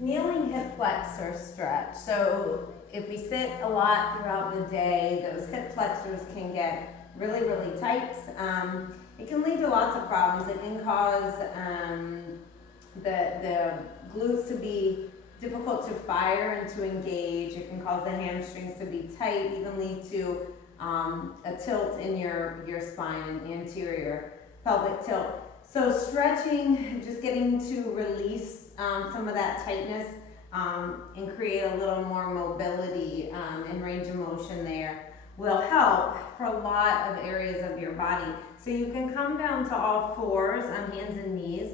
Kneeling hip flexor stretch. So if we sit a lot throughout the day, those hip flexors can get really, really tight. It can lead to lots of problems. It can cause the glutes to be difficult to fire and to engage. It can cause the hamstrings to be tight, even lead to a tilt in your spine, an anterior pelvic tilt. So stretching, just getting to release some of that tightness and create a little more mobility and range of motion there will help for a lot of areas of your body. So you can come down to all fours on hands and knees,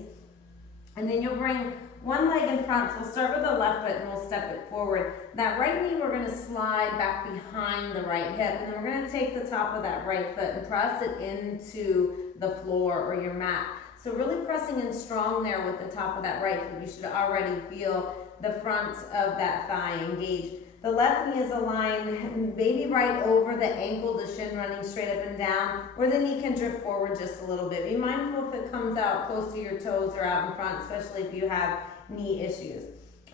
and then you'll bring one leg in front. So we'll start with the left foot and we'll step it forward. That right knee we're going to slide back behind the right hip, and then we're going to take the top of that right foot and press it into the floor or your mat. So really pressing in strong there with the top of that right foot. You should already feel the front of that thigh engage. The left knee is aligned maybe right over the ankle, the shin running straight up and down, or the knee can drift forward just a little bit. Be mindful if it comes out close to your toes or out in front, especially if you have knee issues.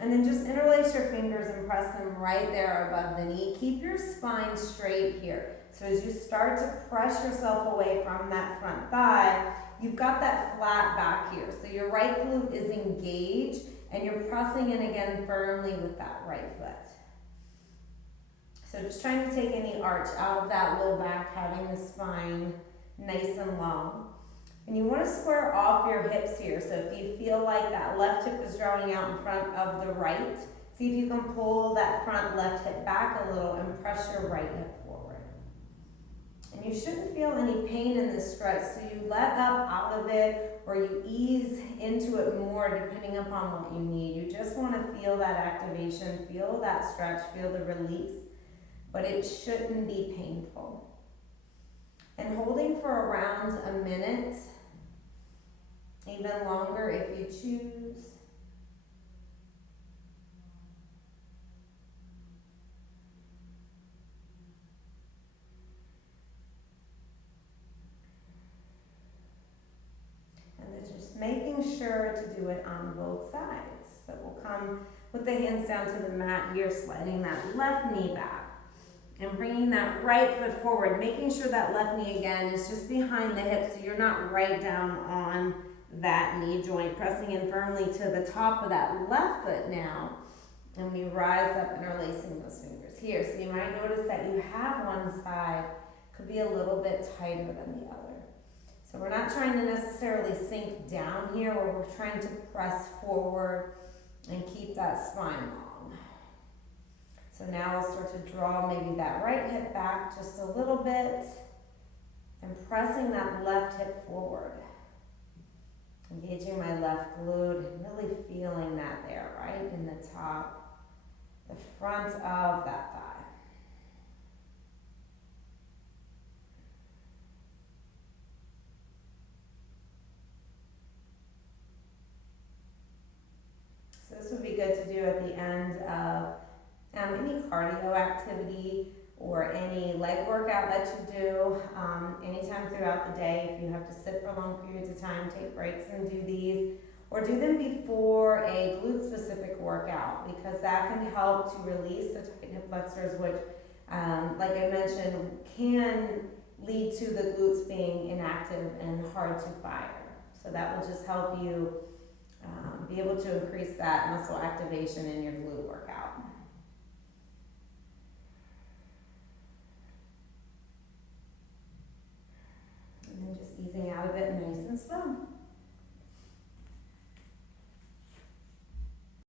And then just interlace your fingers and press them right there above the knee. Keep your spine straight here. So as you start to press yourself away from that front thigh, you've got that flat back here. So your right glute is engaged and you're pressing in again firmly with that right foot. So just trying to take any arch out of that low back, having the spine nice and long. And you want to square off your hips here. So if you feel like that left hip is drawing out in front of the right, see if you can pull that front left hip back a little and press your right hip forward. And you shouldn't feel any pain in this stretch, so you let up out of it or you ease into it more depending upon what you need. You just want to feel that activation, feel that stretch, feel the release, but it shouldn't be painful. And holding for around a minute, even longer if you choose. And then just making sure to do it on both sides. So we'll come with the hands down to the mat here, sliding that left knee back. And bringing that right foot forward, making sure that left knee again is just behind the hip so you're not right down on that knee joint. Pressing in firmly to the top of that left foot now. And we rise up, interlacing those fingers here. So you might notice that you have one side could be a little bit tighter than the other. So we're not trying to necessarily sink down here, where we're trying to press forward and keep that spine long. So now I'll start to draw maybe that right hip back just a little bit and pressing that left hip forward. Engaging my left glute and really feeling that there, right in the top, the front of that thigh. So this would be good to do at the end of any cardio activity or any leg workout that you do, anytime throughout the day. If you have to sit for long periods of time, take breaks and do these, or do them before a glute specific workout, because that can help to release the tight hip flexors, which like I mentioned can lead to the glutes being inactive and hard to fire. So that will just help you be able to increase that muscle activation in your glute workout. And then just easing out of it nice and slow.